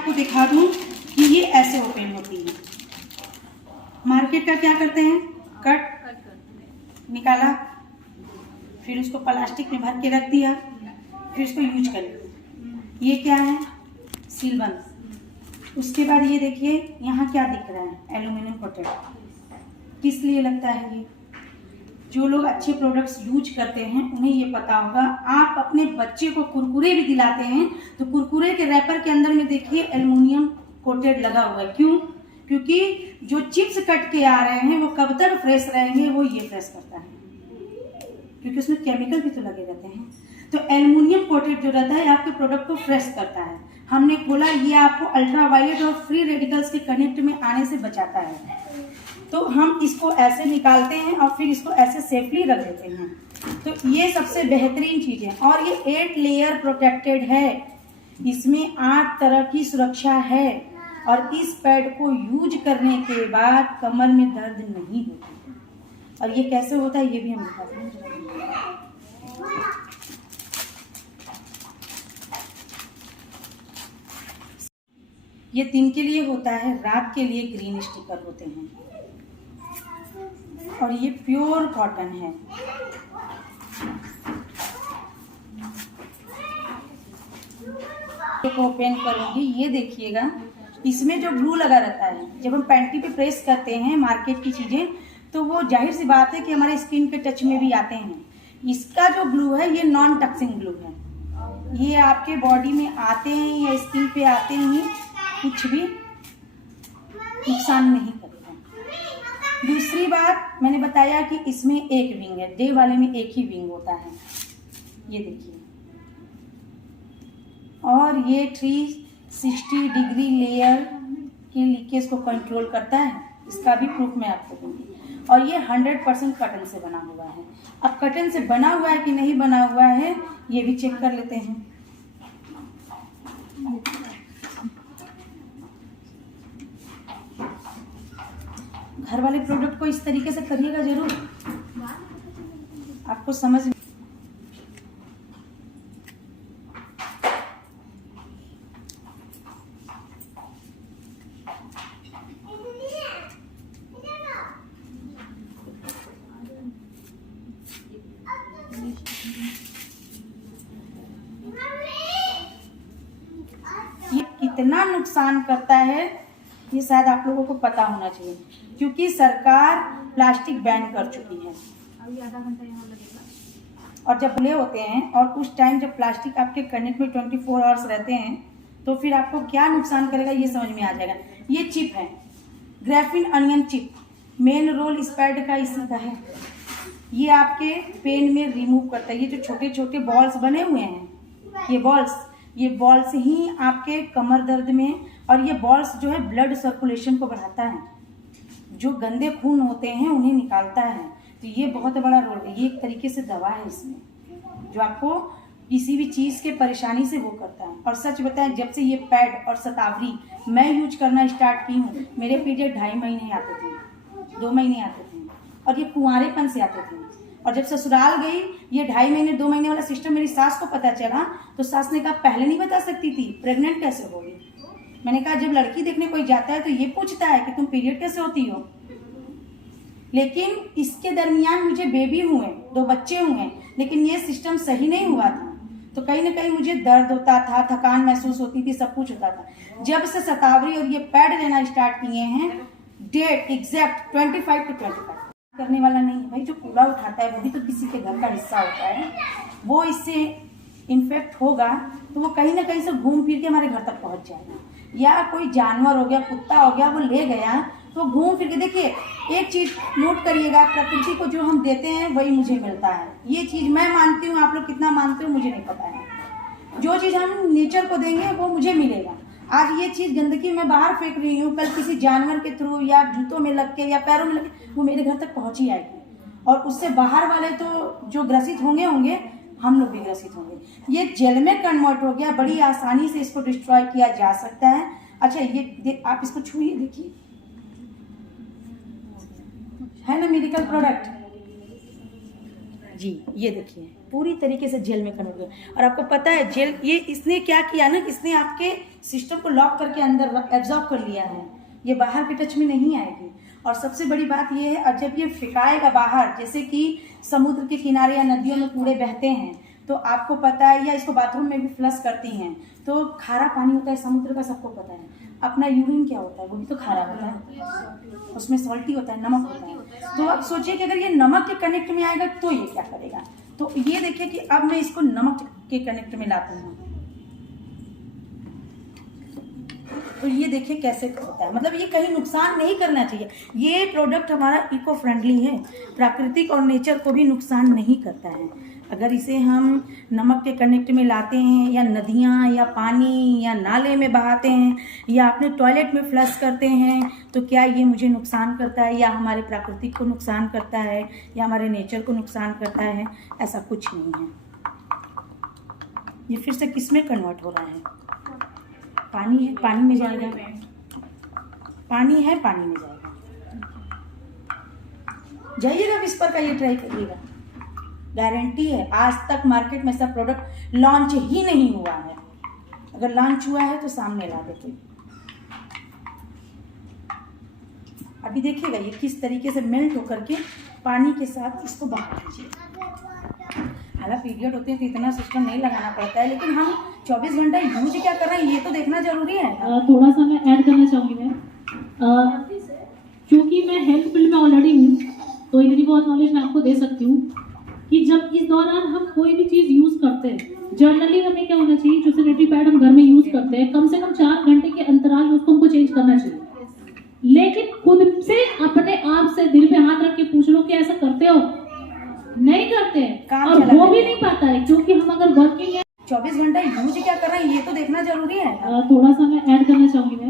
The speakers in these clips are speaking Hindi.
आपको दिखा दूं कि ये ऐसे ओपन होती है। मार्केट का क्या करते हैं, कट निकाला, फिर उसको प्लास्टिक में भर के रख दिया, फिर उसको यूज कर लिया। ये क्या है, सील बंद। उसके बाद ये देखिए यहाँ क्या दिख रहा है, एल्यूमिनियम कोटेड। किस लिए लगता है ये? जो लोग अच्छे प्रोडक्ट्स यूज करते हैं उन्हें ये पता होगा। आप अपने बच्चे को कुरकुरे भी दिलाते हैं तो कुरकुरे के रैपर के अंदर में देखिए एल्युमिनियम कोटेड लगा हुआ है। क्यों? क्योंकि जो चिप्स कट के आ रहे हैं वो कब तक फ्रेश रहेंगे, वो ये फ्रेश करता है, क्योंकि उसमें केमिकल भी तो लगे रहते हैं। तो एल्युमिनियम कोटेड जो रहता है आपके प्रोडक्ट को फ्रेश करता है। हमने बोला ये आपको अल्ट्रावायलेट और फ्री रेडिकल्स के कनेक्ट में आने से बचाता है। तो हम इसको ऐसे निकालते हैं और फिर इसको ऐसे सेफली रख देते हैं। तो ये सबसे बेहतरीन चीज है। और ये 8 लेयर प्रोटेक्टेड है, इसमें 8 तरह की सुरक्षा है और इस पैड को यूज करने के बाद कमर में दर्द नहीं होती। और ये कैसे होता है ये भी हम दिखाते हैं। ये दिन के लिए होता है, रात के लिए ग्रीन स्टिकर होते हैं। और ये प्योर कॉटन है। ओपन करूंगी, ये देखिएगा इसमें जो ग्लू लगा रहता है, जब हम पैंटी पे प्रेस करते हैं मार्केट की चीजें तो वो जाहिर सी बात है कि हमारे स्किन के टच में भी आते हैं। इसका जो ग्लू है ये नॉन टक्सिंग ग्लू है, ये आपके बॉडी में आते हैं या स्किन पे आते ही कुछ भी नुकसान नहीं करता। दूसरी बात मैंने बताया कि इसमें एक विंग है, डे वाले में एक ही विंग होता है, ये देखिए। और ये 360 डिग्री लेयर के लीकेज को कंट्रोल करता है, इसका भी प्रूफ मैं आपको दूंगी। और ये 100% कॉटन से बना हुआ है। अब कॉटन से बना हुआ है कि नहीं बना हुआ है ये भी चेक कर लेते हैं। घर वाले प्रोडक्ट को इस तरीके से करिएगा जरूर, आपको समझ में। ये कितना नुकसान करता है ये शायद आप लोगों को पता होना चाहिए, क्योंकि सरकार प्लास्टिक बैन कर चुकी है। अभी आधा घंटा यहाँ लगेगा। और जब खुले होते हैं और उस टाइम जब प्लास्टिक आपके कनेक्ट में 24 आवर्स रहते हैं तो फिर आपको क्या नुकसान करेगा ये समझ में आ जाएगा। ये चिप है, ग्राफीन अनियन चिप। मेन रोल इस पैड का इसी का है। ये आपके पेन में रिमूव करता है। ये जो छोटे छोटे बॉल्स बने हुए हैं, ये बॉल्स ही आपके कमर दर्द में, और ये बॉल्स जो है ब्लड सर्कुलेशन को बढ़ाता है, जो गंदे खून होते हैं उन्हें निकालता है। तो ये बहुत बड़ा रोल है, ये एक तरीके से दवा है इसमें, जो आपको किसी भी चीज़ के परेशानी से वो करता है। और सच बताएं, जब से ये पैड और शतावरी मैं यूज करना स्टार्ट की हूँ, मेरे पीरियड 2.5 महीने आते थे, 2 महीने आते थे, और ये कुंवारेपन से आते थे। और जब ससुराल गई, ये 2.5 महीने 2 महीने वाला सिस्टम मेरी सास को पता चला तो सास ने कहा पहले नहीं बता सकती थी, प्रेग्नेंट कैसे हो गई। मैंने कहा जब लड़की देखने कोई जाता है तो ये पूछता है कि तुम पीरियड कैसे होती हो। लेकिन इसके दरमियान मुझे बेबी हुए, 2 बच्चे हुए, लेकिन ये सिस्टम सही नहीं हुआ था। तो कहीं ना कहीं मुझे दर्द होता था, थकान महसूस होती थी, सब कुछ होता था। जब से शतावरी और ये पैड लेना स्टार्ट किए हैं, डेट एग्जैक्ट 25 to 25 करने वाला नहीं है भाई। जो कूड़ा उठाता है वो भी तो किसी के घर का हिस्सा होता है, वो इससे इन्फेक्ट होगा तो वो कहीं ना कहीं से घूम फिर के हमारे घर तक पहुंच जाएगा। या कोई जानवर हो गया, कुत्ता हो गया, वो ले गया तो घूम फिर के। देखिए एक चीज नोट करिएगा, प्रकृति को जो हम देते हैं वही मुझे मिलता है। ये चीज मैं मानती हूँ, आप लोग कितना मानते हो मुझे नहीं पता है। जो चीज हम नेचर को देंगे वो मुझे मिलेगा। आज ये चीज गंदगी मैं बाहर फेंक रही हूँ, कल किसी जानवर के थ्रू या जूतों में लग के या पैरों में लग के वो मेरे घर तक पहुंच ही आएगी, और उससे बाहर वाले तो जो ग्रसित होंगे हम लोग भी ग्रसित होंगे। ये जेल में कन्वर्ट हो गया, बड़ी आसानी से इसको डिस्ट्रॉय किया जा सकता है। अच्छा ये आप इसको छूइए, देखिए है ना मेडिकल प्रोडक्ट, जी ये देखिए पूरी तरीके से जेल में कन्वर्ट हो गया। और आपको पता है जेल ये इसने क्या किया ना, इसने आपके सिस्टम को लॉक करके अंदर एब्जॉर्ब कर लिया है, ये बाहर के टच में नहीं आएगी। और सबसे बड़ी बात ये है, और जब ये फेंकाएगा बाहर, जैसे कि समुद्र के किनारे या नदियों में कूड़े बहते हैं, तो आपको पता है, या इसको बाथरूम में भी फ्लश करती हैं तो खारा पानी होता है समुद्र का, सबको पता है। अपना यूरिन क्या होता है, वो भी तो खारा होता है, उसमें सॉल्टी होता है, नमक होता है। तो आप सोचिए कि अगर ये नमक के कनेक्ट में आएगा तो ये क्या करेगा। तो ये देखिए कि अब मैं इसको नमक के कनेक्ट में लाती हूँ, तो ये देखिए कैसे होता है। मतलब ये कहीं नुकसान नहीं करना चाहिए। ये प्रोडक्ट हमारा इको फ्रेंडली है, प्राकृतिक और नेचर को भी नुकसान नहीं करता है। अगर इसे हम नमक के कनेक्ट में लाते हैं, या नदियाँ या पानी या नाले में बहाते हैं, या अपने टॉयलेट में फ्लश करते हैं, तो क्या ये मुझे नुकसान करता है, या हमारे प्राकृतिक को नुकसान करता है, या हमारे नेचर को नुकसान करता है? ऐसा कुछ नहीं है। ये फिर से किस में कन्वर्ट हो रहा है? पानी है, पानी में जाएगा, पानी है, पानी में जाएगा। जाइएगा विस्पर का ये ट्राई करिएगा, गारंटी है। आज तक मार्केट में ऐसा प्रोडक्ट लॉन्च ही नहीं हुआ है। अगर लॉन्च हुआ है तो सामने ला देते। अभी देखिएगा ये किस तरीके से मेल्ट होकर के पानी के साथ इसको बाहर कीजिए। हालांकि पीरियड होते हैं तो इतना सिस्टम नहीं लगाना पड़ता है, लेकिन हम 24 घंटा यूज क्या कर रहे हैं ये तो देखना जरूरी है। थोड़ा सा मैं ऐड करना चाहूँगी मैं, क्योंकि मैं हेल्थ फील्ड में ऑलरेडी हूँ, तो इतनी बहुत नॉलेज मैं आपको दे सकती हूँ कि जब इस दौरान हम कोई भी चीज़ यूज़ करते हैं, जनरली हमें क्या होना चाहिए, जो सैनिटरी पैड हम घर में यूज़ करते हैं, कम से कम 4 घंटे के अंतराल में उसको हमको चेंज करना चाहिए। लेकिन खुद से अपने आप से दिल पे हाथ रख के पूछ लो कि ऐसा करते हो? नहीं करते हैं, और वो भी नहीं पाता है, क्योंकि हम अगर वर्किंग है 24 घंटा यूज क्या कर रहे हैं ये तो देखना जरूरी है। थोड़ा सा मैं ऐड करना चाहूँगी मैं,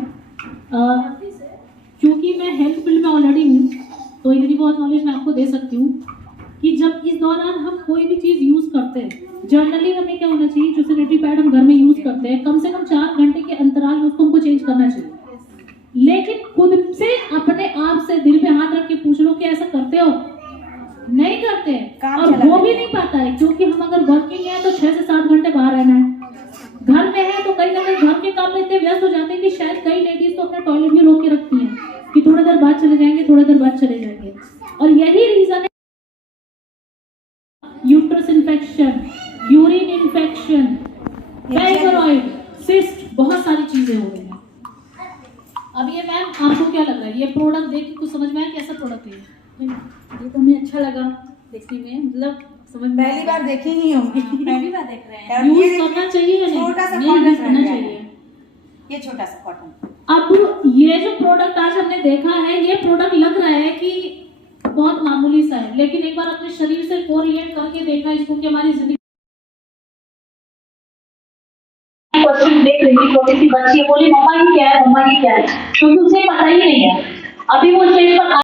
क्योंकि मैं हेल्थ फील्ड में ऑलरेडी हूँ, तो इतनी बहुत नॉलेज मैं आपको दे सकती हूँ कि जब इस दौरान हम कोई भी चीज़ यूज़ करते हैं, जनरली हमें क्या होना चाहिए, जो सैनिटरी पैड हम घर में यूज़ करते हैं, कम से कम 4 घंटे के अंतराल में उसको हमको चेंज करना चाहिए। लेकिन खुद से अपने आप से दिल पे हाथ रख के पूछ लो कि ऐसा करते हो? नहीं करते हैं, और वो भी नहीं पाता है, क्योंकि हम अगर वर्किंग है तो 6 से 7 घंटे बाहर रहना है। घर में है तो कहीं ना कहीं घर के काम में इतने व्यस्त हो जाते हैं कि शायद कई लेडीज तो अपना टॉयलेट भी रोक के रखती हैं कि थोड़ी देर बाद चले जाएंगे, थोड़ी देर बाद चले जाएंगे। और यही रीजन है uterus infection, urine infection, fibroid, cyst, बहुत सारी चीजें हो रही हैं। अब ये मैम आपको क्या लग रहा है, ये प्रोडक्ट देख के कुछ समझ में आया कैसा प्रोडक्ट है? ये तो हमें अच्छा लगा देखने में, मतलब समझ में पहली बार देखी नहीं होंगी, पहली बार देख रहे हैं। यूज करना चाहिए या नहीं? छोटा सा नहीं कॉटन यूज करना चाहिए। ये छोटा सा कॉटन। अब ये जो प्रोडक्ट आज हमने देखा है, ये प्रोडक्ट लग रहा है कि बहुत मामूली सा है, लेकिन एक बार अपने शरीर से कोरिलेट करके देखना इसको कि हमारी जिंदगी देख रही थी, छोटी सी बच्ची बोली मम्मा ये क्या है, मम्मा ये क्या है, क्योंकि उसे पता ही नहीं है। अभी वो स्टेज पर